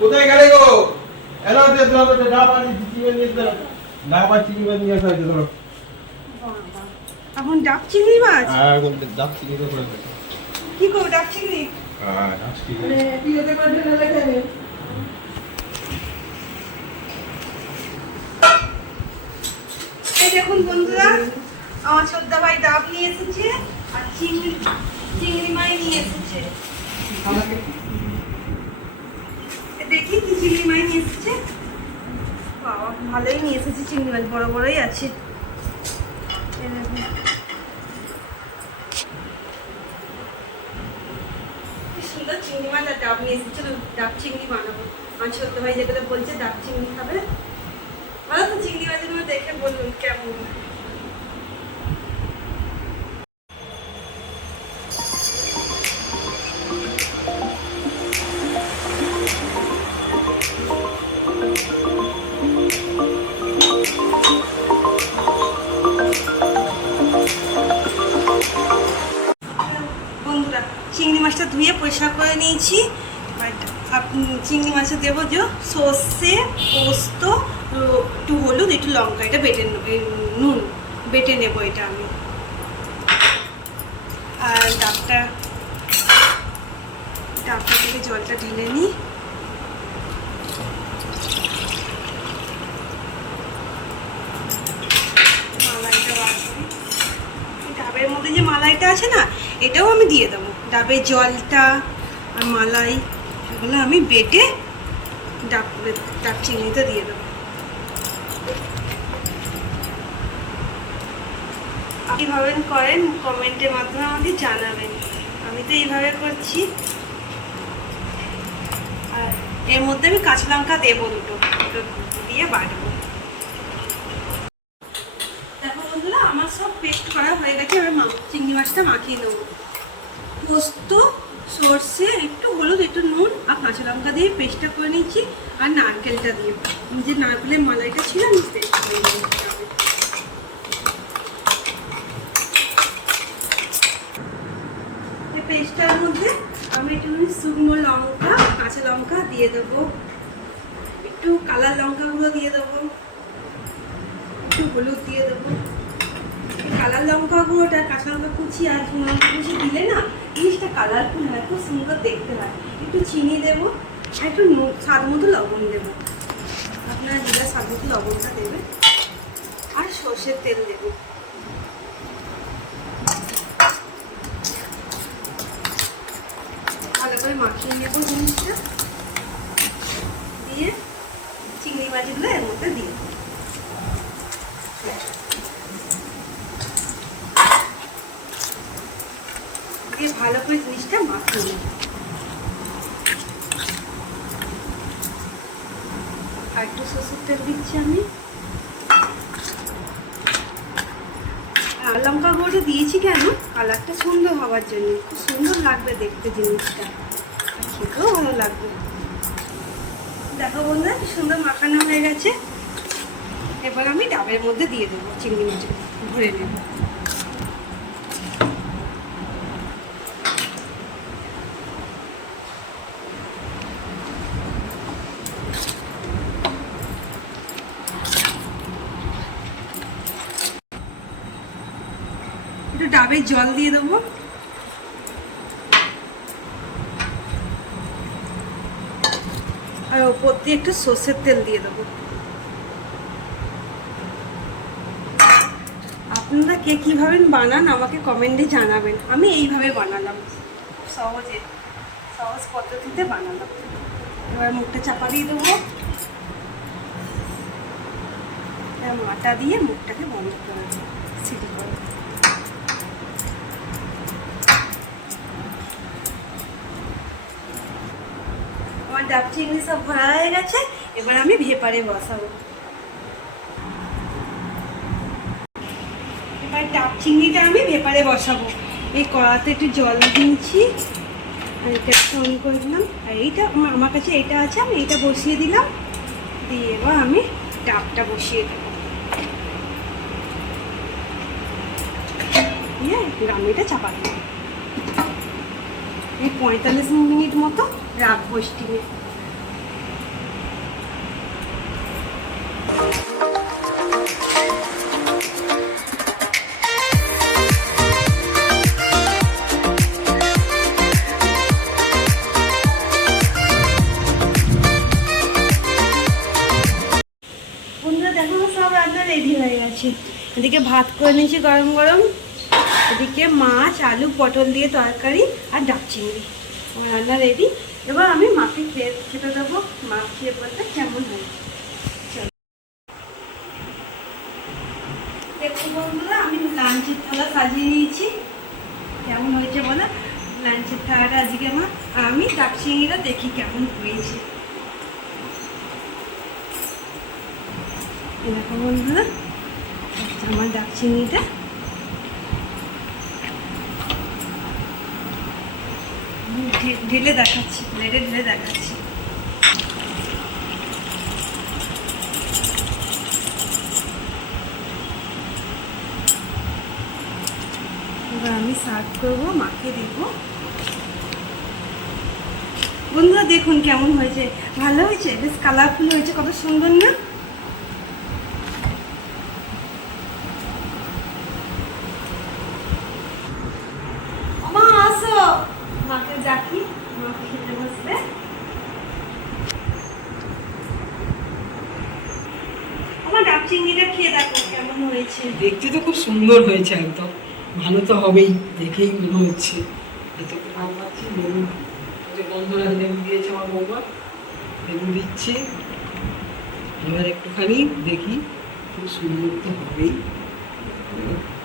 কোথায় গেলে গো? এলো যে ধরো না পারি চিকেন নিয়ে ধরো। না পারি চিকেন নিয়ে আসা হয়েছে ধরো। এখন ডাব চিংড়ি মাছ? হ্যাঁ, ডাব চিকেন তো করে দেবো। কি করবো ডাব চিংড়ি? হ্যাঁ, ডাব চিকেন। পিওতে করে ঢেলে খাবে। এই দেখুন বন্ধুরা, আমার ছোটদা ভাই ডাব নিয়ে এসেছে আর চিংড়ি মাছ নিয়ে এসেছে। দেখি কি চিংড়ি মাছ নিয়ে এসেছে। বাবা ভালোই নিয়ে এসেছে চিংড়ি মাছ, বড় বড়ই আছে। কি সুন্দর চিংড়ি মাছ আর ডাব নিয়ে এসেছিল, ডাব চিংড়ি বানাবো। আমার ছোট্ট ভাই যেগুলো বলছে ডাব চিংড়ি খাবে, ভালো তো চিংড়ি মাছগুলো দেখে বলুন কেমন। বন্ধুরা চিংড়ি মাছটা ধুয়ে পরিষ্কার করে নিয়েছি। চিংড়ি মাছে দেবো যে সর্ষে, পোস্ত, একটু হলুদ, একটু লঙ্কা, এটা বেটে নুন বেটে নেবো এটা আমি। আর ডাবটা থেকে জলটা ঢেলে নিই। মালাইটা বার করি। ডাবের মধ্যে যে মালাইটা আছে না, এটাও আমি দিয়ে দেবো। ডাবের জলটা আর মালাই এগুলো আমি বেটে ডাব চিংড়িতে দিয়ে দেবো। কীভাবে করেন কমেন্টের মাধ্যমে আমাকে জানাবেন। আমি তো এইভাবে করছি। আর এর মধ্যে আমি কাঁচা লঙ্কা দেবো, দুটো দিয়ে বাটবো। দেখো বন্ধুরা, আমার সব পেস্ট করা হয়ে গেছে। এবার চিংড়ি মাছটা মাখিয়ে নেবো। পোস্ত, সর্ষে, একটু হলুদ, একটু নুন আর কাঁচা লঙ্কা দিয়ে পেস্টটা করে নিচ্ছি। আর নারকেলটা দিয়ে, যে নারকেলের মালাইটা ছিল আমি পেস্ট করে নিচ্ছি। পেস্টটার মধ্যে আমি একটু শুকনো লঙ্কা, কাঁচা লঙ্কা দিয়ে দেবো, একটু কালার লঙ্কা গুঁড়ো দিয়ে দেবো, একটু হলুদ দিয়ে দেবো। কালার লঙ্কা গুঁড়োটা, কাঁচা লঙ্কা কুচি আর লঙ্কা কুচি দিলে না জিনিসটা কালারফুল হয়, খুব সুন্দর দেখতে হয়। একটু চিনি দেবো, একটু স্বাদ মতো লবণ দেবো। আপনারা যেটা স্বাদ মতো লবণটা দেবেন। আর সর্ষের তেল দেবো। ভালো করে মাখিয়ে নেবো জিনিসটা, দিয়ে চিংড়ি মাছগুলো এর মধ্যে দিয়ে দেবো। দিয়ে ভালো করে জিনিসটা মাখিয়ে নেব। আর একটু সরষের তেল দিচ্ছি আমি। আর লঙ্কা গুঁড়োটা দিয়েছি কেন, কালারটা সুন্দর হওয়ার জন্য। খুব সুন্দর লাগবে দেখতে জিনিসটা, খেতেও ভালো লাগবে। দেখো বন্ধুরা কি সুন্দর মাখানো হয়ে গেছে। এবার আমি ডাবের মধ্যে দিয়ে দেবো, চিংড়ি মাছ ভরে নেব। একটু ডাবের জল দিয়ে দেবো। আর ওপর দিয়ে একটু সর্ষের তেল দিয়ে দেবো। আপনারা কে কীভাবে বানান আমাকে কমেন্টে জানাবেন। আমি এইভাবে বানালাম, সহজ পদ্ধতিতে বানালাম। এবার মুখটা চাপা দিয়ে দেবো। মাটা দিয়ে মুখটাকে বন্ধ করে দেবো, সিটি করে। আমার ডাব চিংড়ি সব ভরা হয়ে গেছে। এবার আমি ভেপারে বসাবো। এবার ডাব চিংড়িটা আমি ভেপারে বসাবো। এই কড়াতে একটু জল দিয়েছি, আর এটা একটু অন করে দিলাম। আর এইটা আমার কাছে এটা আছে, আমি এইটা বসিয়ে দিলাম। দিয়ে এবার আমি ডাবটা বসিয়ে দেবো। দিয়ে গামলিটা চাপা দেবো। এই 45 মিনিট মতো রাখবো স্টিমে। বন্ধুরা দেখো সব রান্না রেডি হয়ে গেছে। এদিকে ভাত করে নিয়েছি গরম গরম, এদিকে মাছ আলু পটল দিয়ে তরকারি আর ডাব চিংড়ি আমার রান্না রেডি। এবার আমি মাকে খেতে দেবো, মা খেয়ে বলতে কেমন হয়। দেখো বন্ধুরা আমি লাঞ্চের থালা সাজিয়ে নিয়েছি, কেমন হয়েছে বলো লাঞ্চের থালাটা আজকে আমার। আর আমি ডাব চিংড়িটা দেখি কেমন হয়েছে। এরকম বন্ধুরা আমার ডাব চিংড়িটা ঢেলে দেখাচ্ছি, প্লেটে ঢেলে দেখাচ্ছি। এবার আমি সার্ভ করবো, মাকে দেবো। বন্ধুরা দেখুন কেমন হয়েছে, ভালো হয়েছে, বেশ কালারফুল হয়েছে, কত সুন্দর না। মা আসো, মাকে ডাকি, মাকে খেতে বসবে। আমার ডাব চিংড়িটা খেয়ে দেখো কেমন হয়েছে। দেখতে তো খুব সুন্দর হয়েছে, একদম ভালো তো হবেই, দেখেই মনে হচ্ছে। এত ভালো লাগছে। লেবু যে বন্ধুরা লেবু দিয়েছে আমার বৌমা, লেবু দিচ্ছে। এবার একটুখানি দেখি, খুব সুন্দর তো হবেই,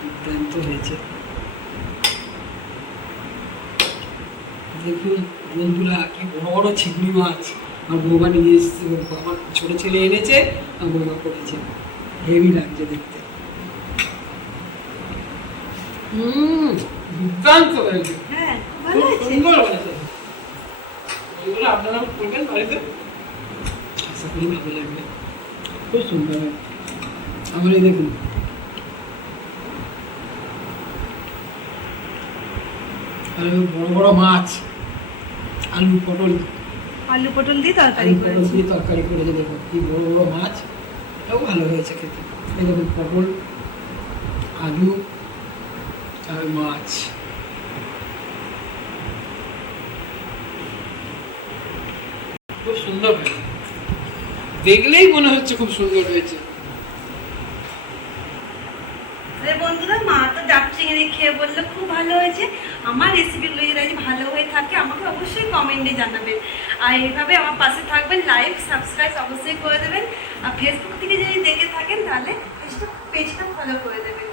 দুর্দান্ত হয়েছে। দেখুন বন্ধুরা কি বড় বড় চিংড়ি মাছ আমার বৌমা নিয়ে এসেছে, আমার ছোট ছেলে এনেছে, আমার বৌমা করেছে, হেভি লাগছে দেখতে। দুর্দান্ত হয়েছে, হ্যাঁ ভালো খুব হয়েছে। সুন্দর হয়েছে। এগুলো আপনারা করবেন বাড়িতে, আশা করি ভালো লাগবে, খুব সুন্দর হয়। আমার এই দেখুন আর বড় বড় মাছ, আলু পটল দিয়ে তরকারি আলু পটল করেছি। দিয়ে তরকারি করেছে, দেখুন কি বড় বড় মাছ, এটাও ভালো হয়েছে খেতে। এই দেখুন পটল, আলু আর মাছ, খুব সুন্দর হয়েছে, দেখলেই মনে হচ্ছে খুব সুন্দর হয়েছে। বন্ধুরা মা তো ডাব চিংড়ি খেয়ে বললো খুব ভালো হয়েছে। আমার রেসিপিগুলো যদি ভালো হয়ে থাকে আমাকে অবশ্যই কমেন্টে জানাবেন, আর এইভাবে আমার পাশে থাকবেন, লাইক সাবস্ক্রাইব অবশ্যই করে দেবেন। আর ফেসবুক থেকে যদি দেখে থাকেন তাহলে পেজটা ফলো করে দেবেন।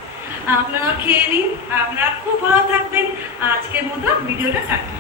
আপনারাও খেয়ে নিন, আপনারা খুব ভালো থাকবেন। আজকের মতো ভিডিওটা টাটা।